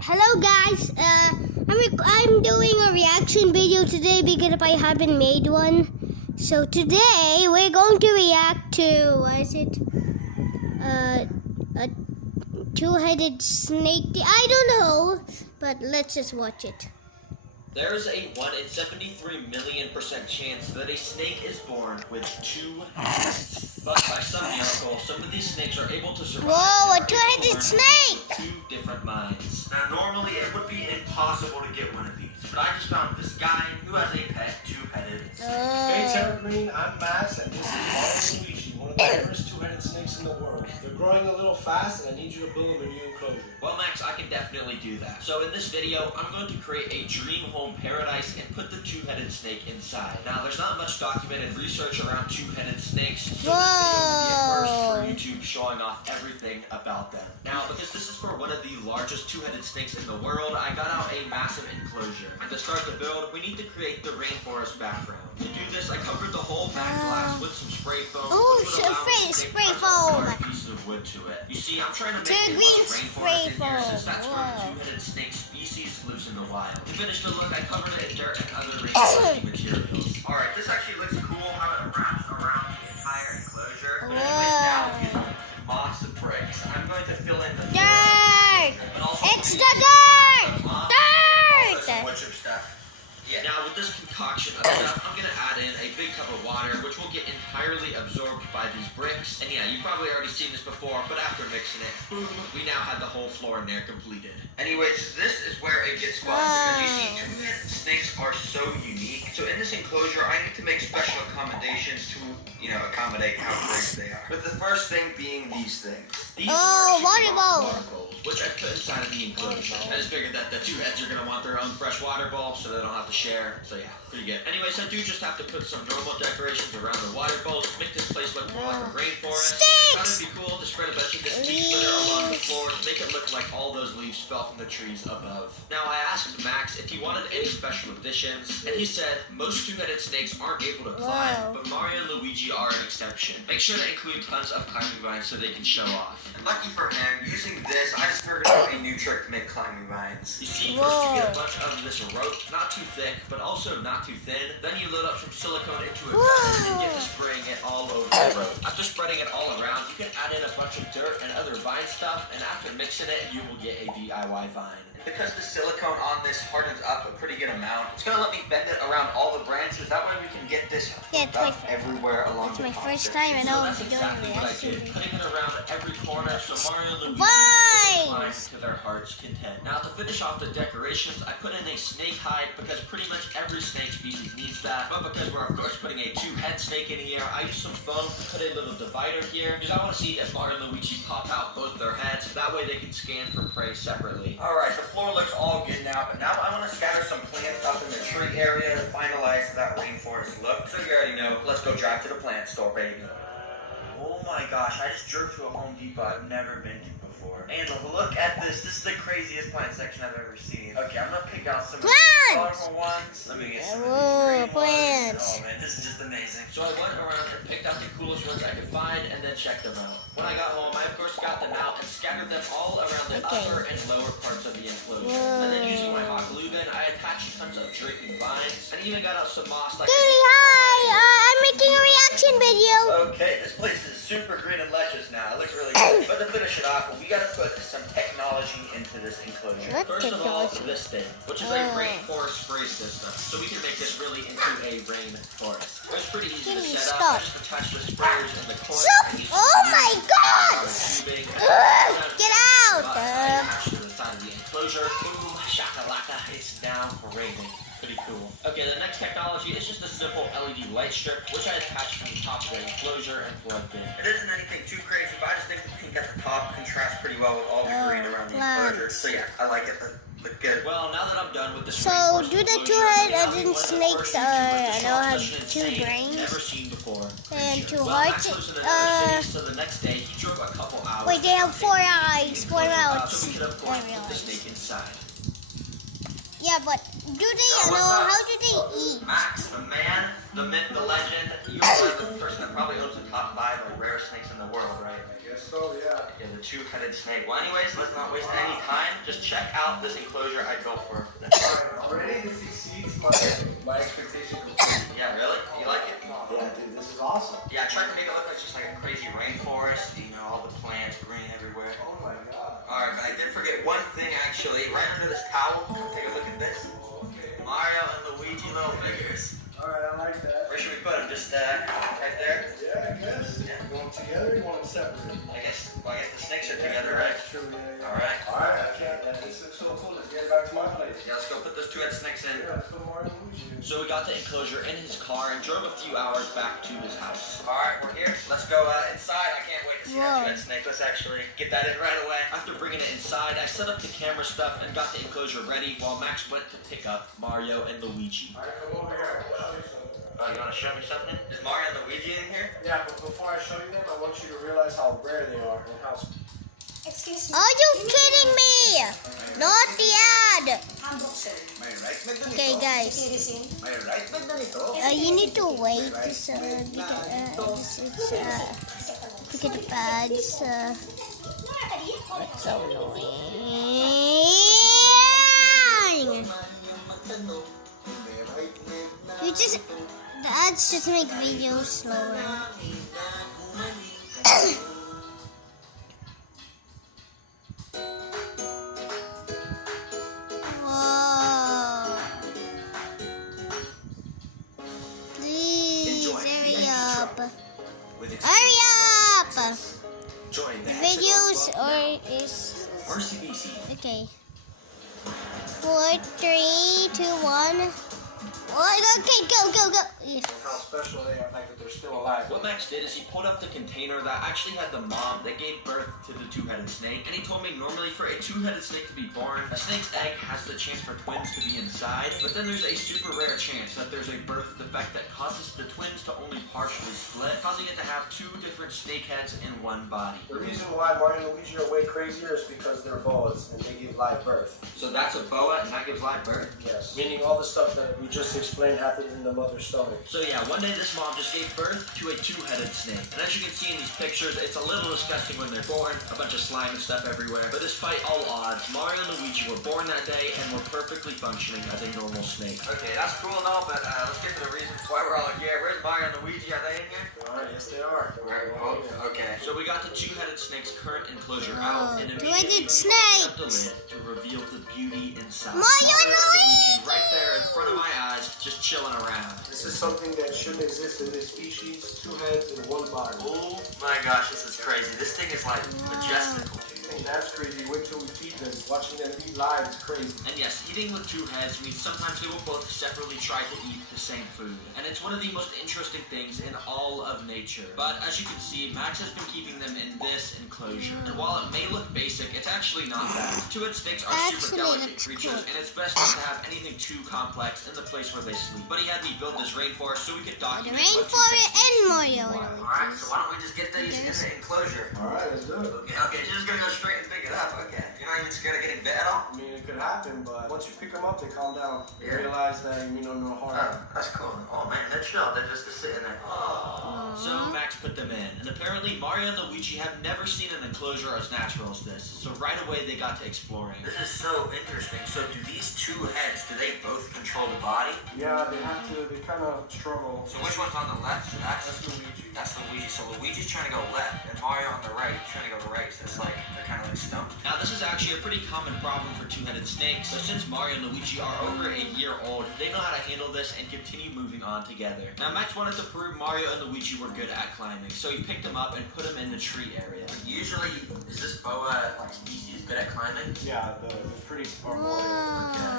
Hello guys, I'm doing a reaction video today because I haven't made one. So today we're going to react to, a two-headed snake. I don't know, but let's just watch it. There is a 1 in 73,000,000% chance that a snake is born with two heads. But by some miracle, some of these snakes are able to survive. Whoa, a two-headed snake! With two different minds. Now, normally it would be impossible to get one of these, but I just found this guy who has a pet two-headed snake. Hey, Terra Green, I'm Max, and this is Mario Luigi, one of the rarest two-headed snakes in the world. They're growing a little fast, and I need you to build them a new enclosure. Well, Max, I can definitely do that. So in this video, I'm going to create a dream home paradise and put the two-headed snake inside. Now, there's not much documented research around two-headed snakes, so this video will be a first for YouTube showing off everything about them. Now, because this is for one of the largest two-headed snakes in the world, I got out a massive enclosure. And to start the build, we need to create the rainforest background. To do this, I covered the whole back glass with some spray foam. Oh, which would allow me to spray take foam. a piece of wood to it. You see, I'm trying to make Terra a Green lush spray rainforest in here foam. since that's where the Whoa. two-headed snake species lives in the wild. To finish the look, I covered it in dirt and other rainforesty materials. Alright, this actually looks cool how it wraps around the entire enclosure. But Whoa. anyways, now using moss and bricks, I'm going to fill in the Dirt! but also It's the dirt! moss, Dirt! wood chip stuff. Yeah. Now, with this concoction of stuff, I'm going to add in a big cup of water, which will get entirely absorbed by these bricks. And yeah, you've probably already seen this before, but after mixing it, boom, we now have the whole floor in there completed. Anyways, this is where it gets fun, because you see, two-headed snakes are so unique. So in this enclosure, I need to make special accommodations to, accommodate how big they are. But the first thing being these things. These Oh, are water bowl. water bowls, which I put inside of the enclosure. I just figured that the two heads are going to want their own fresh water bowl, so they don't have to share. So yeah, pretty good. Anyways, I do just have to put some normal decorations around the water bowls to make this place look more like a rainforest. I thought it'd be cool to spread a bunch of this leaf litter along the floor to make it look like all those leaves fell from the trees above. Now, I asked Max if he wanted any special additions, and he said most two-headed snakes aren't able to climb, Wow. but Mario and Luigi are an exception. Make sure to include tons of climbing vines so they can show off. And lucky for him, using this, I just figured out a new trick to make climbing vines. You see, first you get a bunch of this rope, not too thick, but also not too thin. Then you load up some silicone into a gun and get to spraying it all over the rope. After spreading it all around, you can add in a bunch of dirt and other vine stuff, and after mixing it, you will get a DIY vine. Because the silicone on this hardens up a pretty good amount, it's gonna let me bend it around all the branches. That way we can get this Yeah, hooked up everywhere along It's the my top first section. time I So know that's I'm doing exactly what I reaction did, video. putting it around every corner so Mario and Luigi Vines! can climb to their heart's content. Now to finish off the decorations, I put in a snake hide because pretty much every snake species needs that. But because we're of course putting a two-head snake in here, I used some foam to put a little divider here because I want to see if Mario and Luigi pop out both their heads. That way they can scan for prey separately. Alright, the floor looks all good now, but now I want to scatter some plants up in the tree area to finalize that rainforest look. So you already know, let's go drive to the plant store, baby. Oh my gosh, I just drove to a Home Depot I've never been to before. And look at this. This is the craziest plant section I've ever seen. Okay, I'm gonna pick out some Plants! colorful ones. Let me get some Whoa, of these green plants. ones. Oh man, this is just amazing. So I went around and picked out the coolest ones I could find and then checked them out. When I got home, I of course got them out and scattered them all around the upper and lower parts of the enclosure. And then using my hot glue gun, I attached tons of draping vines and even got out some moss like Daddy, hi! I'm making a reaction video. Okay, this place is super green and luscious now. It looks really good. But to finish it off, we gotta put some technology into this enclosure. What First of all, technology? this thing, which is a rainforest spray system, so we can make this really into a rainforest. It's pretty easy to Kitty, set up. stop. I just attach the sprayers in the corner. Stop! and use Oh some my tubing, God! tubing, Get out! I attach to the side of the enclosure. Boom, shakalaka, it's now raining. Pretty cool. Okay, the next technology is just a simple LED light strip, which I attached from the top of the enclosure and plugged in. It isn't anything too crazy, but I just think the pink at the top contrasts pretty well with all the green around the plants. enclosure. So yeah, I like it. Look good. Well, now that I'm done with the So, rainforest do the enclosure, two-headed now we and let the snakes first YouTuber I to know show have us such an two insane, brains never seen before. and two Well, hearts. Max lives in another city, so the next day he drove a couple hours. Wait, they have four eyes, four So mouths. we could of course I put the realize. snake inside. Yeah, but do they? what's How up? do they eat? Max, the man, the myth, the legend. You are the person that probably owns the top 5 of rarest snakes in the world, right? I guess so, yeah. Yeah, the two-headed snake. Well, anyways, let's not waste any time. just check out this enclosure I built for them. Already this exceeds my expectations. Yeah, really? You like it? Yeah, dude, this is awesome. Yeah, I tried to make it look like just like a crazy rainforest. You know, all the plants green everywhere. Oh my god. Alright, but I did forget one thing actually. Right under this towel, take a look at this. Mario and Luigi little figures. Alright, I like that. Where should we put them? Just right there? Yeah, I guess. Yeah. You want them together or you want them separate? I guess the snakes are together, right? That's true, yeah. Alright. Alright, I can't. This looks so cool. Let's get it back to my place. Yeah, let's go put those two-headed snakes in. Yeah, let's go Mario and Luigi. So we got the enclosure in his car and drove a few hours back to his house. Alright, we're here. Let's go inside. I can't wait to see that two-headed snake. Let's actually get that in right away. After bringing it inside, I set up the camera stuff and got the enclosure ready while Max went to pick up Mario and Luigi. Alright, come over here. I'll show you something. Oh, you want to show me something? Is Mario and Luigi in here? Yeah, but before I show you them, I want you to realize how rare they are and how. Excuse me. Are you kidding me? Not the ad. Okay, guys. You need to wait. This, look at the pads. It's so annoying. The ads just make videos slower. Whoa. Please, hurry up. Hurry up! Join The videos or okay. 4, 3, 2, 1. Oh, okay, go. Yes. How special they are, like that they're still alive. What Max did is he pulled up the container that actually had the mom that gave birth to the two-headed snake, and he told me normally for a two-headed snake to be born, a snake's egg has the chance for twins to be inside, but then there's a super rare chance that there's a birth defect that causes the twins to only partially split, causing it to have two different snake heads in one body. The reason why Mario and Luigi are way crazier is because they're boas and they give live birth. So that's a boa, and that gives live birth? Yes. Meaning all the stuff that we just explained happened in the mother's stomach. So yeah, one day this mom just gave birth to a two-headed snake. And as you can see in these pictures, it's a little disgusting when they're born, a bunch of slime and stuff everywhere. But despite all odds, Mario and Luigi were born that day and were perfectly functioning as a normal snake. Okay, that's cool and all, but let's get to the reasons why we're all here. Where's Mario and Luigi? Are they in here? Alright, yes they are. Alright, well, okay. So we got the two-headed snake's current enclosure out, and two-headed immediately snake. we opened the lid to reveal the beauty inside. Mario and Luigi right there in front of my eyes, just chilling around. This is something that shouldn't exist in this species. Two heads in one body. Oh my gosh, this is crazy. This thing is like majestical. I think that's crazy. Wait till we feed them. Watching them eat live is crazy. And yes, eating with two heads means sometimes they will both separately try to eat the same food. And it's one of the most interesting things in all of nature. But as you can see, Max has been keeping them in this enclosure. And while it may look basic, it's actually not that. Two-headed snakes are super delicate creatures, and it's best not to have anything too complex in the place where they sleep. But he had me build this rainforest so we could The document rainforest and Mario. Alright, so why don't we just get these in the enclosure? Alright, let's do it. Okay, she's just gonna go straight and pick it up. Okay. You're not even scared of getting bit at all? I mean, it could happen, but once you pick them up, they calm down. They Yeah. realize that you mean no harm. Oh, that's cool. Oh man, they're chill. They're just sitting there. So Max put them in, and apparently Mario and Luigi have never seen an enclosure as natural as this. So right away they got to exploring. This is so interesting. So do these two heads, do they both control the body? Yeah, they have to. They kind of struggle. So which one's on the left? That's Luigi. That's Luigi. So Luigi's trying to go left, and Mario on the right is trying to go right. So it's like they're kind of like stumped. Now this is actually a pretty common problem for two-headed snakes. So since Mario and Luigi are over a year old, they know how to handle this and continue moving on together. Now Max wanted to prove Mario and Luigi were good at climbing, so he picked them up and put them in the tree area. Usually, is this boa like species good at climbing? Yeah, they're pretty far more.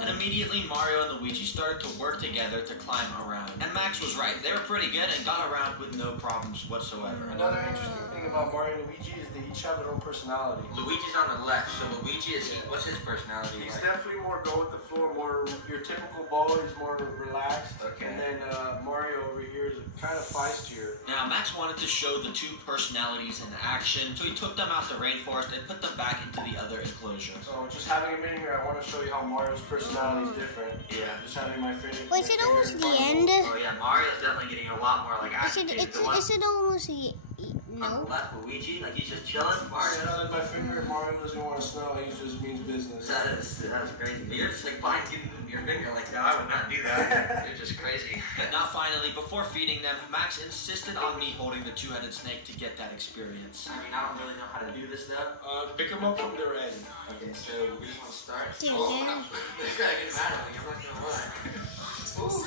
And immediately Mario and Luigi started to work together to climb around. And Max was right, they were pretty good and got around with no problems whatsoever. Another interesting thing about Mario and Luigi is they each have their own personality. Luigi's on the left, so Luigi is, what's his personality He's like? definitely more go with the flow, more your typical ball is more relaxed. Okay. And then Mario over here is kind of feistier. Now Max wanted to show the two personalities in action, so he took them out the rainforest and put them back into the other enclosure. So just having him in here, I want to show you how Mario's personality is different. Yeah. Just having my favorite. Was it almost the end? Oh yeah, Mario's definitely getting a lot more like Is it almost the On the left, Luigi, like he's just chilling. I Mario. like my finger. Mario doesn't want to smell. He just means business. That's crazy. You're just like fine giving them your finger. Like, no, I would not do that. You're just crazy. Now, finally, before feeding them, Max insisted on me holding the two-headed snake to get that experience. I mean, I don't really know how to do this though. Pick them up from their end. Okay, so we just want to start. Yeah, Oh, yeah. this guy gets mad at me. I'm not gonna lie. Ooh.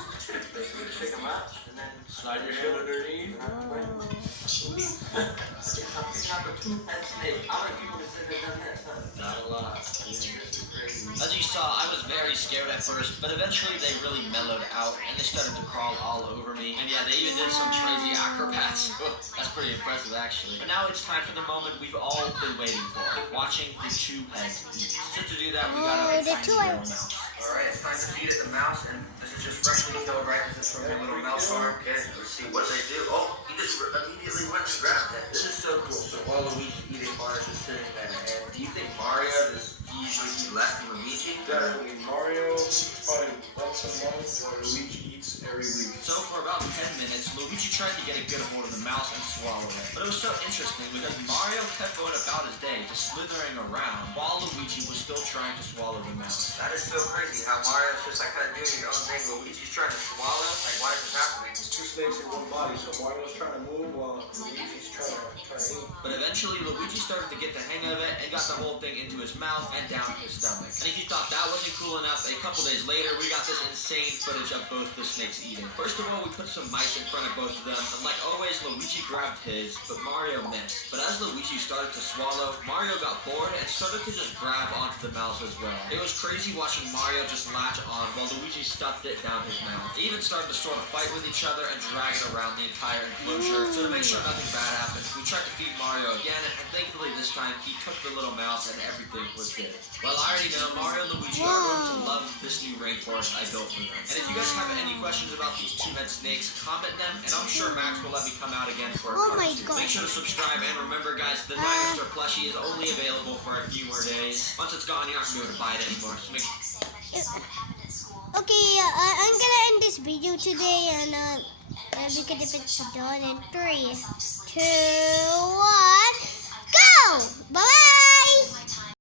Basically, just pick them up and then Slide your hand underneath. It's not a two-head snake. How many people consider done this? Huh? Not a lot. This is crazy. As you saw, I was very scared at first, but eventually they really mellowed out and they started to crawl all over me. And yeah, they even did some crazy acrobats. That's pretty impressive, actually. But now it's time for the moment we've all been waiting for, watching the two heads eat. So to do that, we gotta the find two the little heads. mouse. Alright, it's time to feed it the mouse, and this is just freshly killed right this is from your little mouse farm. Okay, let's see what they do. Oh, he just immediately went and grabbed it. This is so cool. So while Luigi's eating, Mario's just sitting there. And do you think Mario does usually eat less than Luigi? Definitely. Mario eats probably once a month, or Luigi eats every week. So for about 10 minutes, Luigi tried to get a good hold of the mouse and swallow it. But it was so interesting because Mario kept going about his day, just slithering around, while Luigi was still trying to swallow the mouse. That is so crazy how Mario's just like kind of doing his own thing. Luigi's trying to swallow. Like, why is this happening? It's two snakes in one body, so Mario's trying to move while Luigi's trying to eat. But eventually, Luigi started to get the hang of it and got the whole thing into his mouth and down his stomach. And if you thought that wasn't cool enough, a couple days later, we got this insane footage of both the snakes eating. First of all, we put some mice in front of both of them, and like always, Luigi grabbed his, but Mario missed. But as Luigi started to swallow, Mario got bored and started to just grab onto the mouse as well. It was crazy watching Mario just latch on while Luigi stuffed it down his mouth. They even started to sort of fight with each other and drag it around the entire enclosure. So to make sure nothing bad happened, we tried to feed Mario again, and thankfully this time he took the little mouse and everything was good. Well, I already know Mario and Luigi are going to love this new rainforest I built for them. And if you guys have any questions about these two-head snakes, comment them, and I'm sure Max will let me come out again for a Oh part my 2. God. Make sure to subscribe, and remember guys, the Dinosaur plushie is only available for a few more days. Once it's gone, you're not going to be able to buy it anymore. So make Okay, I'm gonna end this video today, and because if it's done in 3, 2, 1, go! Bye bye.